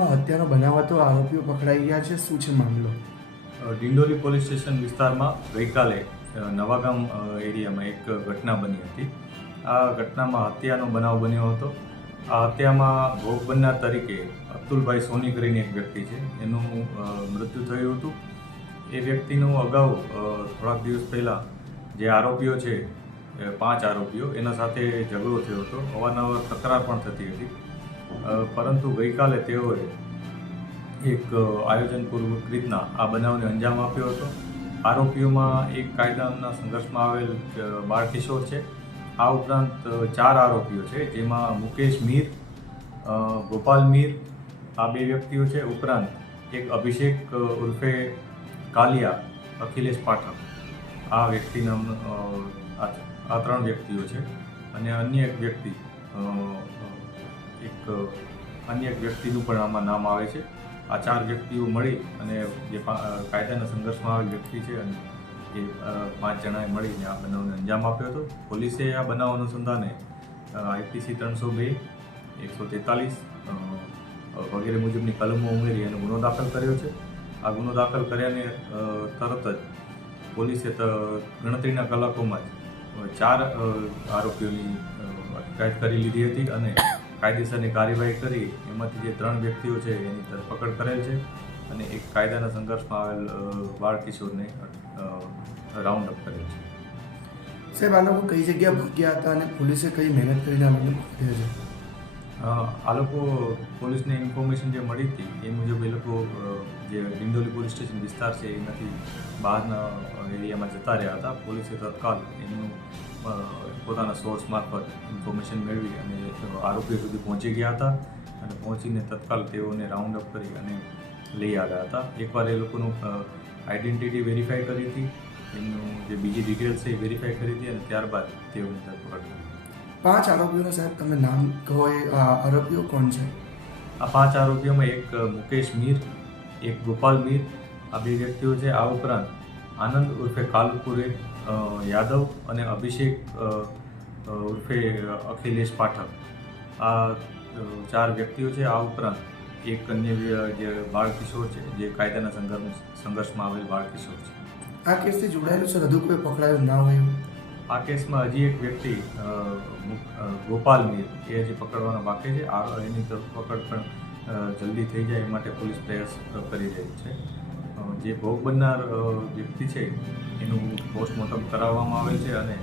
હત્યાનો બનાવતો આરોપીઓ પકડાઈ ગયા છે. શું છે મામલો? ડિંડોલી પોલીસ સ્ટેશન વિસ્તારમાં ગઈકાલે નવાગામ એરિયામાં એક ઘટના બની હતી. આ ઘટનામાં હત્યાનો બનાવ બન્યો હતો. આ હત્યામાં ભોગ બનનાર તરીકે અબ્દુલભાઈ સોની કરીને એક વ્યક્તિ છે. એનું મૃત્યુ થયું હતું. એ વ્યક્તિનું અગાઉ થોડાક દિવસ પહેલાં જે આરોપીઓ છે પાંચ આરોપીઓ એના સાથે ઝઘડો થયો હતો. અવારનવાર તકરાર પણ થતી હતી. પરંતુ ગઈકાલે તેઓએ એક આયોજનપૂર્વક રીતના આ બનાવને અંજામ આપ્યો હતો. આરોપીઓમાં એક કાયદાના સંઘર્ષમાં આવેલ બાળકિશોર છે. આ ઉપરાંત ચાર આરોપીઓ છે, જેમાં મુકેશ મીર ગોપાલ મીર, આ બે વ્યક્તિઓ છે. ઉપરાંત, એક અભિષેક ઉર્ફે કાલિયા, અખિલેશ પાઠક. આ વ્યક્તિ નામ આ ત્રણ વ્યક્તિઓ છે. અને અન્ય એક વ્યક્તિ એક અન્ય એક વ્યક્તિનું પણ આમાં નામ આવે છે. આ ચાર વ્યક્તિઓ મળી અને જે કાયદાના સંઘર્ષમાં આવેલ વ્યક્તિ છે અને એ પાંચ જણાએ મળીને આ બનાવને અંજામ આપ્યો હતો. પોલીસે આ બનાવ અનુસંધાને આઈપીસી ત્રણસો બે, એકસો તેતાલીસ વગેરે મુજબની કલમો ઉમેરી અને ગુનો દાખલ કર્યો છે. આ ગુનો દાખલ કર્યાને તરત જ પોલીસે ગણતરીના કલાકોમાં જ ચાર આરોપીઓની અટકાયત કરી લીધી હતી અને કાયદેસરની કાર્યવાહી કરી એમાંથી જે ત્રણ વ્યક્તિઓ છે એની ધરપકડ કરેલ છે અને એક કાયદાના સંઘર્ષમાં આવેલ બાળ કિશોરને રાઉન્ડ અપ કરેલ છે. સાહેબ આ લોકો કઈ જગ્યા ભૂક્યા હતા અને પોલીસે કઈ મહેનત કરીને આ પકડ્યા છે? આ લોકો પોલીસને ઇન્ફોર્મેશન જે મળી હતી એ મુજબ એ લોકો જે ડિંડોલી પોલીસ સ્ટેશન વિસ્તાર છે એનાથી બહારના એરિયામાં જતા રહ્યા હતા. પોલીસે તત્કાલ એમનું અ, પોતાના સોર્સ મારફત ઇન્ફોર્મેશન મેળવી અને આરોપીઓ સુધી પહોંચી ગયા હતા અને પહોંચીને તત્કાલ તેઓને રાઉન્ડ અપ કરી અને લઈ આવ્યા હતા. એકવાર એ લોકોનું આઈડેન્ટિટી વેરીફાઈ કરી હતી. એમનું જે બીજી ડિટેલ્સ છે એ વેરીફાઈ કરી હતી અને ત્યારબાદ તેઓની ધરપકડ કરી. પાંચ આરોપીઓના સાહેબ તમે નામ કહો એ આરોપીઓ કોણ છે? આ પાંચ આરોપીઓમાં એક મુકેશ મીર એક ગોપાલ મીર આ બે વ્યક્તિઓ છે. આ ઉપરાંત આનંદ ઉર્ફે કાલપુરે યાદવ અને અભિષેક ઉર્ફે અખિલેશ પાઠક. આ ચાર વ્યક્તિઓ છે. આ ઉપરાંત એક અન્ય જે બાળકિશોર છે જે કાયદાના સંઘર્ષ સંઘર્ષમાં આવેલ બાળકિશોર છે. આ કેસથી જોડાયેલું છે? હજુ કોઈ પકડાયું ના હોય આ કેસમાં હજી એક વ્યક્તિ ગોપાલ મીર એ હજી પકડવાના બાકી છે. આ એની ધરપકડ પણ જલ્દી થઈ જાય એ માટે પોલીસ પ્રયાસ કરી રહી છે. જે ભોગ બનનાર વ્યક્તિ છે એનું પોસ્ટમોર્ટમ કરાવવામાં આવે છે અને